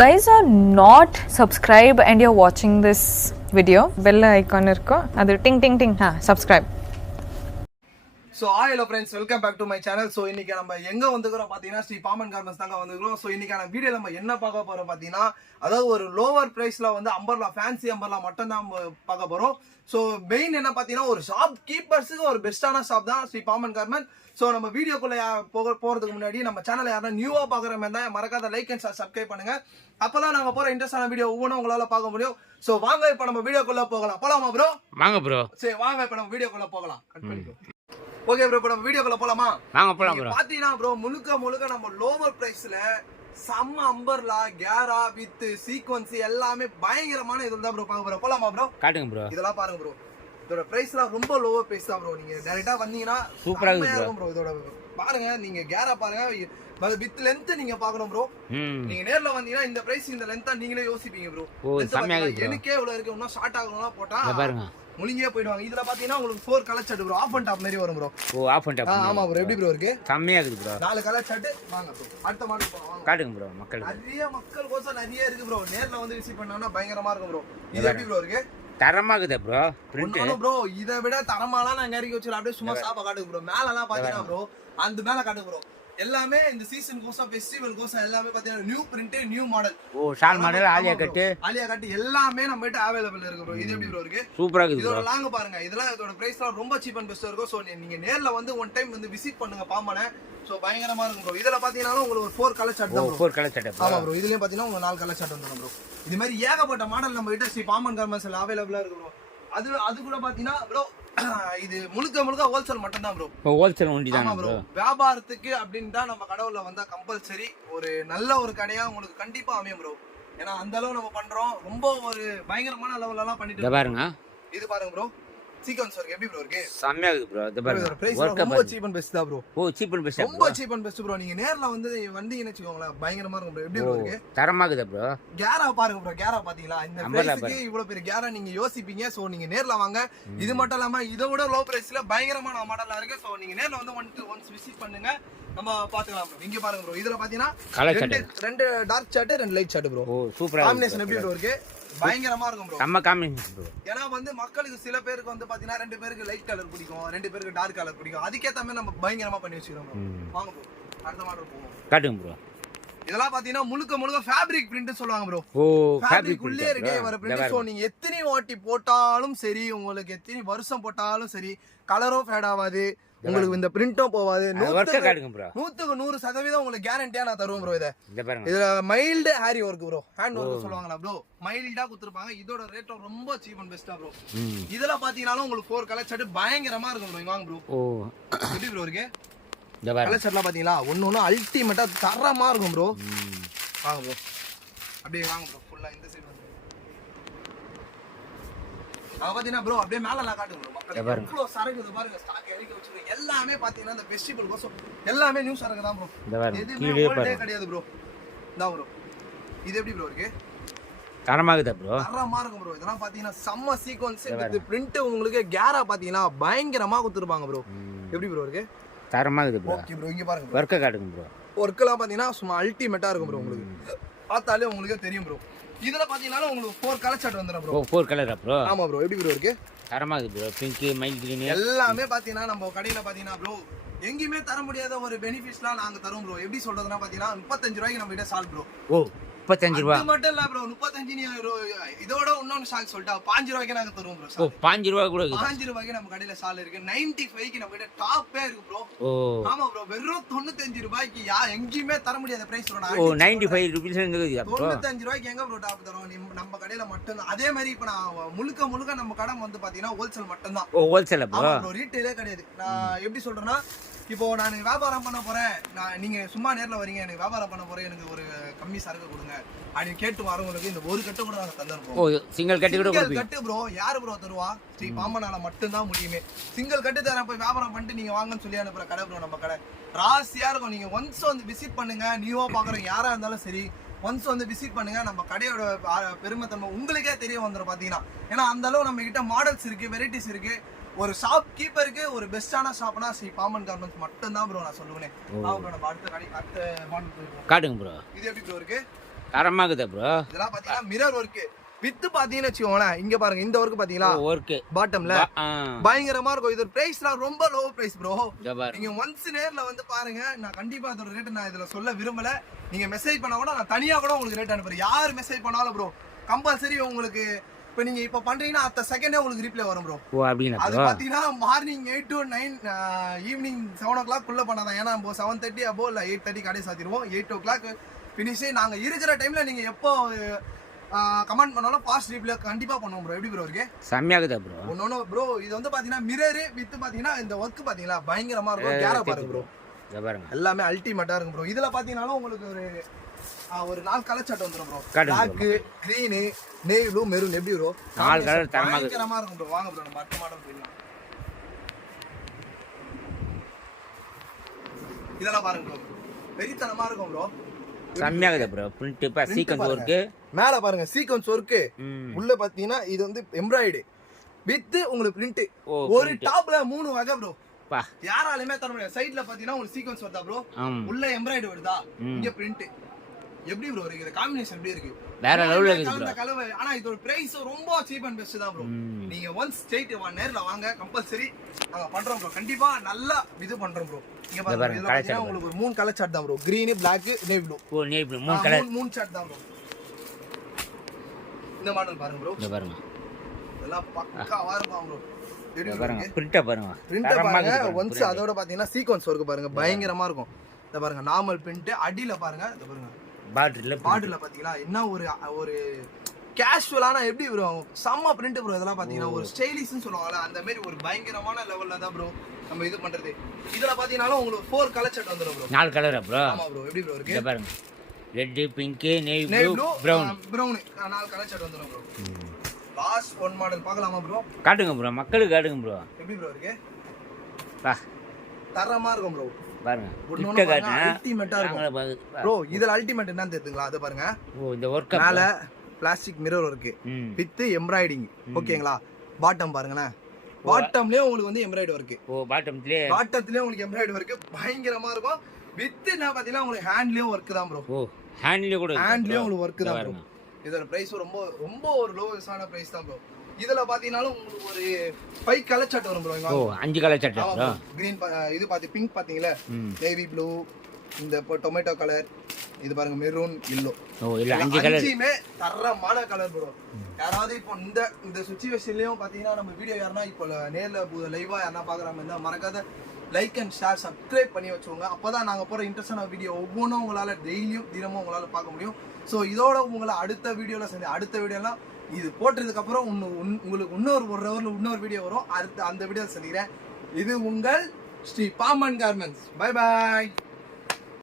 Guys are not subscribed and you're watching this video, bell icon irko adu ting ting ting subscribe. So hello friends, welcome back to my channel. So இன்னைக்கு நம்ம எங்க வந்துக்கறோம் பாத்தீங்கன்னா Sri Pamban garments தாங்க வந்துக்கறோம். So இன்னைக்கான வீடியோல நம்ம என்ன பார்க்க போறோம் பாத்தீங்கன்னா அதாவது ஒரு லோவர் பிரைஸ்ல வந்து அம்பர்லா ஃபேன்சி அம்பர்லா மட்டும் தான் பார்க்க போறோம். So மெயின் என்ன பாத்தீங்கன்னா ஒரு ஷாப் கீப்பர்ஸ்க்கு ஒரு பெஸ்டான ஷாப் தான் ஸ்ரீ பாமன் கார்மெண்ட். ஸோ நம்ம வீடியோக்குள்ள போகிறதுக்கு முன்னாடி நம்ம சேனலை யாரும் நியூவாக பார்க்குற மாதிரி தான் மறக்காத லைக் அண்ட் சப்ஸ்கிரைப் பண்ணுங்க. அப்போதான் நாங்கள் போகிற இன்ட்ரெஸ்டான வீடியோ ஒவ்வொன்றும் உங்களால் பார்க்க முடியும். ஸோ வாங்க இப்போ நம்ம வீடியோக்குள்ள போகலாம். போகலாமா ப்ரோ? வாங்க ப்ரோ. சரி வாங்க இப்போ நம்ம வீடியோக்குள்ள போகலாம். ஓகே ப்ரோ, இப்போ நம்ம வீடியோக்குள்ள போகலாமா? வாங்க போகலாம் ப்ரோ. பார்த்தீங்கன்னா ப்ரோ முழுக்க நம்ம லோவர் ப்ரைஸில் செம்ம அம்பர்லா கேரா வித் சீக்வன்ஸ் எல்லாமே பயங்கரமான இதில் தான் ப்ரோ பார்க்க போகிறோம். போகலாமா ப்ரோ? காட்டுங்க ப்ரோ. இதெல்லாம் பாருங்க ப்ரோ. இதோட பிரைஸ்லாம் ரொம்ப லோவர் பிரைஸ் தான் ப்ரோ. நீங்க டைரக்டா வந்தீங்கன்னா சூப்பரா இருக்கும் ப்ரோ. இதோட பாருங்க, நீங்க கேரா பாருங்க, வித் லென்த் நீங்க பார்க்கணும் ப்ரோ. நீங்க நேர்ல வந்தீங்கன்னா இந்த பிரைஸ் இந்த லென்த்தா நீங்களே யோசிப்பீங்க ப்ரோ. எனக்கே இவ்வளவு இருக்கு, இன்னும் ஷார்ட் ஆகணும்னா போட்டா பாருங்க முழுங்கியே போயிடுவாங்க. இதுல பாத்தீங்கன்னா உங்களுக்கு 4 colour shirt bro, off and top மாதிரி வரும் ப்ரோ. ஓ ஆஃப் அண்ட் டாப். ஆமா ப்ரோ. எப்படி ப்ரோ இருக்கு? செம்மையா இருக்கு ப்ரோ. 4 colour shirt. வாங்க ப்ரோ அடுத்த மாடல் போலாம். காட்டுங்க ப்ரோ. மக்கள் கோசம் நிறைய இருக்கு ப்ரோ. நேர்ல வந்து விசிட் பண்ணாங்கன்னா பயங்கரமா இருக்கும் ப்ரோ. இது எப்படி ப்ரோ இருக்கு? தரமா இருக்குது ப்ரோ. பிரிண்ட் ப்ரோ இதை விட தரமாலாம் நான் இறக்கி வச்சிரலாம். அப்படியே சும்மா சாப்பா காட்டுங்க ப்ரோ. மேலலாம் பாத்தீங்கன்னா ப்ரோ அந்த மேல காட்டுங்க ப்ரோ. எல்லாமே இந்த சீசன் கோசம் ஃபெஸ்டிவல் கோசம் எல்லாமே பாத்தீங்கன்னா நியூ பிரிண்ட் நியூ மாடல். ஓ ஷால் மாடல் ஆலியா கட் எல்லாமே நம்ம கிட்ட அவேலபிள் இருக்கு ப்ரோ. இது எப்படி ப்ரோ இருக்கு? சூப்பரா இருக்கு. இதோட லாங் பாருங்க. இதெல்லாம் இதோட பிரைஸ்லாம் ரொம்ப சீப் அண்ட் பெஸ்டா இருக்கும். சோ நீங்க நேர்ல வந்து ஒன் டைம் வந்து விசிட் பண்ணுங்க பாம்பனை. சோ பயங்கரமா இருக்கும் ப்ரோ. இதல பாத்தீங்கன்னா உங்களுக்கு ஒரு 4 கலர் ஷர்ட் தான் ப்ரோ. 4 colour shirt. ஆமா ப்ரோ. இதுலயே பாத்தீங்கன்னா உங்களுக்கு 4 கலர் ஷர்ட் வந்துரும் ப்ரோ. இது மாதிரி ஏகப்பட்ட மாடல் நம்ம கிட்ட ஸ்ரீ பாமன் கார்மெண்ட்ஸ்ல அவேலபிளா இருக்கு ப்ரோ. அது கூட பாத்தீங்கன்னா ப்ரோ இது முழுக்க ஹோல்சேல் மட்டும் தான் ப்ரோ. ஹோல்சேல் ஒண்டி தான் ப்ரோ. வியாபாரத்துக்கு அப்படின்னு தான் நம்ம கடவுள வந்தா கம்பல்சரி ஒரு நல்ல ஒரு கடையா உங்களுக்கு கண்டிப்பா அமையும் ப்ரோ. ஏன்னா அந்த அளவு நம்ம பண்றோம். ரொம்ப ஒரு பயங்கரமான லெவல்ல எல்லாம் பண்ணிட்டு பாருங்க. இது பாருங்க ப்ரோ. சீக்வென்ஸ் வர்க் எப்படி ப்ரோ இருக்கு? செம்மையா இருக்கு ப்ரோ. இது பாருங்க. பிரைஸ் ரொம்ப சீப் அண்ட் பெஸ்ட் தான் ப்ரோ. ஓ சீப் அண்ட் பெஸ்ட். ரொம்ப சீப் அண்ட் பெஸ்ட் ப்ரோ. நீங்க நேர்ல வந்து வந்தீங்கன்னு வெச்சுக்கோங்களா பயங்கரமா இருக்கும் ப்ரோ. எப்படி ப்ரோ இருக்கு? தரமா இருக்குது ப்ரோ. கேரா பாருங்க ப்ரோ. கேரா பாத்தீங்களா? இந்த பிரைஸ்க்கு இவ்வளவு பெரிய கேரா நீங்க யோசிப்பீங்க. சோ நீங்க நேர்ல வாங்க. இது மட்டும் இல்லாம இதை விட லோ பிரைஸ்ல பயங்கரமான மாடலா இருக்கு. சோ நீங்க நேர்ல வந்து ஒன்ஸ் விசிட் பண்ணுங்க. நம்ம பாத்துக்கலாம் ப்ரோ. இங்க பாருங்க ப்ரோ. இதுல பாத்தீங்கன்னா ரெண்டு dark shirt 2 light shirt bro. ஓ சூப்பரா. காம்பினேஷன் எப்படி ப்ரோ இருக்கு? பயங்கரமா இருக்கும் ப்ரோ. நம்ம காம்பினேஷன் ப்ரோ. ஏன்னா வந்து மக்களுக்கு சில பேருக்கு வந்து பாத்தீங்கன்னா 2 பேருக்கு லைட் கலர் பிடிக்கும், 2 பேருக்கு டார்க் கலர் பிடிக்கும். அதுக்கேத்த மாதிரி நம்ம பயங்கரமா பண்ணி வச்சிரோம் ப்ரோ. வாங்க ப்ரோ அடுத்த மாடல் போவோம். காட்டுங்க ப்ரோ. இதெல்லாம் பாத்தீங்கன்னா முழுக்க ஃபேப்ரிக் பிரிண்ட் சொல்லுவாங்க ப்ரோ. ஓ ஃபேப்ரிக் உள்ளே இருக்கே வர பிரிண்ட். சோ நீங்க எத்தனை வாட்டி போட்டாலும் சரி, உங்களுக்கு எத்தனை வருஷம் போட்டாலும் சரி, கலரும் ஃபேட் ஆகாது, உங்களுக்கு இந்த பிரிண்டும் போவாது. 100% உங்களுக்கு கேரண்டியா நான் தருவேன் ப்ரோ. இதுல mild aari work bro. Hand work சொல்லுவாங்களா ப்ரோ, மைல்டா குடுத்துருப்பாங்க. இதோட ரேட் ரொம்ப சீப் அண்ட் பெஸ்டா ப்ரோ. இதுல பாத்தீங்கன்னா உங்களுக்கு 4 கலர் ஷர்ட் பயங்கரமா இருக்கும் ப்ரோ. வாங்க ப்ரோ. எப்படி ப்ரோ இருக்கு? கலர் ஷர்ட்லாம் பாத்தீங்களா ஒன்னு அல்டிமேட்டா தரமா இருக்கும் ப்ரோ. வாங்க ப்ரோ அப்படியே வாங்க ப்ரோ. ஃபுல்லா இந்த சைடு வந்து பாத்தீங்கன்னா ப்ரோ அப்படியே மேல எல்லாம் காட்டுங்க ப்ரோ. மக்கள் எவ்வளவு சரக்கு இது பாருங்க. ஸ்டாக் இறக்கி வச்சிருக்கீங்க. எல்லாமே பாத்தீங்கன்னா இந்த ஃபெஸ்டிவல் கோசம் எல்லாமே நியூ சரக்கு தான் ப்ரோ. எதுவுமே ஓல்டே கிடையாது ப்ரோ. இந்தா ப்ரோ. இது எப்படி ப்ரோ இருக்கு? தரமா இருக்கு ப்ரோ. தரமா இருக்கும் ப்ரோ. இதெல்லாம் பாத்தீங்கன்னா செம்ம சீக்வென்ஸ் வித் பிரிண்ட். உங்களுக்கு கேரா பாத்தீங்கன்னா பயங்கரமா கொடுத்துருப்பாங்க ப்ரோ. எப்படி ப்ரோ இருக்கு? தரமா இருக்கு ப்ரோ. Okay bro. இங்க பாருங்க வர்க்க காட்டுங்க ப்ரோ. வர்க்கெல்லாம் பாத்தீங்கன்னா சும்மா அல்டிமேட்டா இருக்கும் ப்ரோ. உங்களுக்கு பார்த்தாலே உங்களுக்கே தெரியும் ப்ரோ. இதுல பாத்தீங்கன்னா உங்களுக்கு 4 கலர் ஷர்ட் வந்துரும் ப்ரோ. 4 கலரா ப்ரோ? ஆமா ப்ரோ. எப்படி ப்ரோ இருக்கு? தரமா இருக்கு ப்ரோ. பிங்க், மைல் கிரீன் எல்லாமே பாத்தீங்கன்னா நம்ம கடையில பாத்தீங்கன்னா ப்ரோ எங்கயுமே தர முடியாத ஒரு பெனிஃபிட்ஸ்லாம் நாங்க தரோம் ப்ரோ. எப்படி சொல்றதுன்னா பாத்தீங்கன்னா 35 ரூபாய்க்கு நம்ம கிட்ட சால் ப்ரோ. ஓ 35 ரூபாய். அது மட்டும் இல்ல ப்ரோ. 35 இதோட இன்னொரு சால் சொல்லிட்டா 5 ரூபாய்க்கு நாங்க தருவோம் ப்ரோ. ஓ 5 ரூபாய் கூட இருக்கு. 5 ரூபாய்க்கு நம்ம கடையில சால் இருக்கு. 95க்கு நம்ம கிட்ட டாப்பே இருக்கு ப்ரோ. ஓ ஆமா ப்ரோ. வெறும் 95 ரூபாய்க்கு எங்கயுமே தர முடியாத பிரைஸ் ப்ரோ. ஓ 95 ரூபீஸ் இருக்கு ப்ரோ. 95 ரூபாய்க்கு எங்க ப்ரோ டாப் தரோம்? நம்ம கடையில மட்டும் தான். அதே மாதிரி இப்ப நான் முழுக்க நம்ம கடை வந்து பாத்தீங்கன்னா ஹோல்சேல் மட்டும் தான். ஓ ஹோல்சேல் ப்ரோ. ரீட்டைலே கிடையாது. நான் எப்படி சொல்றேன்னா இப்போ நான் வியாபாரம் பண்ண போறேன், நீங்க சும்மா நேர்ல வரீங்க, எனக்கு வியாபாரம் பண்ண போறேன், எனக்கு ஒரு கம்மி சரக்கு கொடுங்க அப்படின்னு கேட்டு வரவங்களுக்கு இந்த ஒரு கட்டு கூட நாங்க தந்துருப்போம். ஓ சிங்கிள் கட்டு கூட சிங்கிள் கட்டு ப்ரோ யாரு ப்ரோ தருவா? ஸ்ரீ பாம்பனால மட்டும்தான் முடியுமே. சிங்கிள் கட்டு தரேன் போய் வியாபாரம் பண்ணிட்டு நீங்க வாங்கன்னு சொல்லி அனுப்புற கடை ப்ரோ நம்ம கடை. ராசியா இருக்கும். நீங்க ஒன்ஸ் வந்து விசிட் பண்ணுங்க. நியூவா பாக்குறவங்க யாரா இருந்தாலும் சரி, ஒன்ஸ் வந்து விசிட் பண்ணுங்க. நம்ம கடையோட பெருமைத்தன்மை உங்களுக்கே தெரிய வந்துடும் பாத்தீங்கன்னா. ஏன்னா அந்த அளவு நம்ம கிட்ட மாடல்ஸ் இருக்கு, வெரைட்டிஸ் இருக்கு. ஒரு ஷாப் கீப்பருக்கு ஒரு பெஸ்டான ஷாப்னா ஸ்ரீ பாம்பன் கார்மெண்ட்ஸ் மட்டும்தான் ப்ரோ நான் சொல்லுவேன். நம்ம அடுத்த மாடல் காட்டுங்க ப்ரோ. இது எப்படி ப்ரோ இருக்கு? தரமா இருக்குதா ப்ரோ? இதெல்லாம் பாத்தீங்கன்னா மிரர் ஒர்க் வித்து பாத்தீங்கன்னு வச்சுக்கோங்களேன். இங்க பாருங்க இந்த ஒர்க் பாத்தீங்களா? ஒர்க் பாட்டம்ல பயங்கரமா இருக்கும். இது பிரைஸ்லாம் ரொம்ப லோ பிரைஸ் ப்ரோ. நீங்க ஒன்ஸ் நேர்ல வந்து பாருங்க. நான் கண்டிப்பா அதோட ரேட் நான் இதுல சொல்ல விரும்பல. நீங்க மெசேஜ் பண்ணா கூட நான் தனியா கூட உங்களுக்கு ரேட் அனுப்புறேன். யார் மெசேஜ் பண்ணாலும் ப்ரோ கம்பல்சரி உங்களுக்கு இப்போ நீங்க இப்போ பண்றீங்கன்னா அடுத்த செகண்டே உங்களுக்கு ரிப்ளை வரும் ப்ரோ. ஓ அப்படினா அது பாத்தீங்கன்னா மார்னிங் 8 to 9 ஈவினிங் 7 o'clock குள்ள பண்ணாதான். ஏன்னா நம்ம 7:30 above இல்ல 8:30 கடை சாத்திடுவோம். 8 o'clock ஃபினிஷ். நாங்க இருக்கிற டைம்ல நீங்க எப்போ கமெண்ட் பண்ணாலும் ஃபாஸ்ட் ரிப்ளை கண்டிப்பா பண்ணுவோம் ப்ரோ. எப்படி ப்ரோ இருக்கு? செம்மையா இருக்குதா ப்ரோ? ஒன்னொன்னு ப்ரோ இது வந்து பாத்தீங்கன்னா மிரர் வித் பாத்தீங்கன்னா இந்த ஒர்க் பாத்தீங்களா பயங்கரமா இருக்கும். கேரா பாருங்க ப்ரோ. இத பாருங்க எல்லாமே அல்டிமேட்டா இருக்கும் ப்ரோ. இதுல பாத்தீங்கன்னாலும் உங்களுக்கு ஒரு 4 கலர் சட்டை வந்துரும் bro. Black, green, navy blue, maroon. எப்படி ப்ரோ? 4 கலர் தரமா இருக்கும் ப்ரோ. வாங்க ப்ரோ நம்ம அடுத்த மாடல் போயிடலாம். இதெல்லாம் பாருங்க ப்ரோ. வெரித்தனமா இருக்கும் ப்ரோ. செம்மையா இருக்குதா ப்ரோ? பிரிண்ட் பா சீக்வென்ஸ் வர்க். மேல பாருங்க சீக்வென்ஸ் வர்க். உள்ள பாத்தீங்கன்னா இது வந்து எம்ப்ராய்டரி வித் உங்களுக்கு பிரிண்ட். ஒரு டாப்ல 3 வகை ப்ரோ. பா யாராலுமே தர முடியாது. சைடுல பாத்தீங்கன்னா உங்களுக்கு சீக்வென்ஸ் வருதா ப்ரோ? உள்ள எம்ப்ராய்டரி வருதா? இங்க பிரிண்ட். எப்படி ப்ரோ இருக்கு? இந்த காம்பினேஷன் எப்படி இருக்கு? வேற லெவல்ல இருக்கு ப்ரோ. கலவை. ஆனா இதோட பிரைஸ் ரொம்ப சீப் அண்ட் பெஸ்ட் தான் ப்ரோ. நீங்க ஒன்ஸ் ஸ்ட்ரைட் நேர்ல வாங்க கம்பல்சரி நாங்க பண்றோம் ப்ரோ. கண்டிப்பா நல்லா இது பண்றோம் ப்ரோ. இங்க பாருங்க இதுல பாத்தீங்கன்னா உங்களுக்கு ஒரு 3 கலர் சார்ட் தான் bro. Green, Black, navy blue. ஓ navy blue 3 கலர் 3 சார்ட் தான் ப்ரோ. இந்த மாடல் பாருங்க ப்ரோ. இங்க பாருங்க. இதெல்லாம் பக்காவா இருக்கும் ப்ரோ. பாருங்க பிரிண்ட் பாருங்க. பிரிண்ட் பாருங்க. ஒன்ஸ் அதோட பாத்தீங்கன்னா சீக்வென்ஸ் வர்க் பாருங்க பயங்கரமா இருக்கும். இத பாருங்க நார்மல் பிரிண்ட். அடியில பாருங்க இத பாருங்க பார்டர்ல பாத்தீங்களா என்ன ஒரு கேஷுவலான எப்படி ப்ரோ செம்ம பிரிண்ட் ப்ரோ. இதெல்லாம் பாத்தீங்கன்னா ஒரு ஸ்டைலிஷ்னு சொல்லுவாங்கல்ல அந்த மாதிரி ஒரு பயங்கரமான லெவல்ல தான் ப்ரோ நம்ம இது பண்றது. இதுல பாத்தீங்கன்னா உங்களுக்கு 4 கலர் செட் வந்துரும் ப்ரோ. 4 கலரா ப்ரோ? ஆமா ப்ரோ. எப்படி ப்ரோ இருக்கு? இத பாருங்க. Red, pink, navy blue, brown. 4 colour set வந்துரும் ப்ரோ. லாஸ்ட் ஒன் மாடல் பார்க்கலாமா ப்ரோ? காட்டுங்க ப்ரோ. மக்களுக்கு காட்டுங்க ப்ரோ. எப்படி ப்ரோ இருக்கு? பா தரமா இருக்கும் ப்ரோ. பாருங்க கிட்ட காட்டுங்க. அல்டிமேட்டா இருக்கும் ப்ரோ. இதுல அல்டிமேட் என்னன்னு தெரியுங்களா? அத பாருங்க. ஓ இந்த வர்க் மேல பிளாஸ்டிக் மிரர் இருக்கு வித் எம்ப்ராய்டிங். ஓகேங்களா? பாட்டம் பாருங்கண்ணே. பாட்டம்லயே உங்களுக்கு வந்து எம்ப்ராய்டரி இருக்கு. ஓ பாட்டம்லயே உங்களுக்கு எம்ப்ராய்டரி இருக்கு. பயங்கரமா இருக்கும். வித் என்ன பாத்தீங்கன்னா உங்களுக்கு ஹேண்ட்லயும் வர்க் தான் ப்ரோ. ஓ ஹேண்ட்லயும் உங்களுக்கு வர்க் தான் ப்ரோ. இதோட பிரைஸ் ரொம்ப ஒரு லோவஸ்டான பிரைஸ் தான் ப்ரோ. இதுல பாத்தீங்கன்னாலும் உங்களுக்கு ஒரு 5 கலர் சார்ட் வரும் ப்ரோ. ஓ 5 கலர் சார்ட் ப்ரோ. கிரீன் இது பாத்தி பிங்க் பாத்தீங்களா? நேவி ப்ளூ, இந்த டொமேட்டோ கலர், இது பாருங்க மெரூன், yellow. ஓ இல்ல 5 கலர். அஞ்சுமே தரமான கலர் ப்ரோ. யாராவது இப்போ இந்த சிச்சுவேஷன்லயும் பாத்தீங்கன்னா நம்ம வீடியோ யாரனா இப்போ நேர்ல லைவா யாரனா பாக்குறாங்க இருந்தா மறக்காத லைக் அண்ட் ஷேர் சப்ஸ்கிரைப் பண்ணி வச்சுக்கோங்க. அப்பதான் நாங்க போற இன்ட்ரெஸ்டான வீடியோ ஒவ்வொன்றும் உங்களால தினமும் உங்களால பார்க்க முடியும். ஸோ இதோட உங்களை அடுத்த வீடியோலாம் இது போட்டதுக்கு அப்புறம் உங்களுக்கு இன்னொரு ஹவர்ல இன்னொரு வீடியோ வரும். அந்த வீடியோ சந்திக்கிறேன். இது உங்கள் ஸ்ரீ பாம்பன் கார்மெண்ட்ஸ். பை பாய்.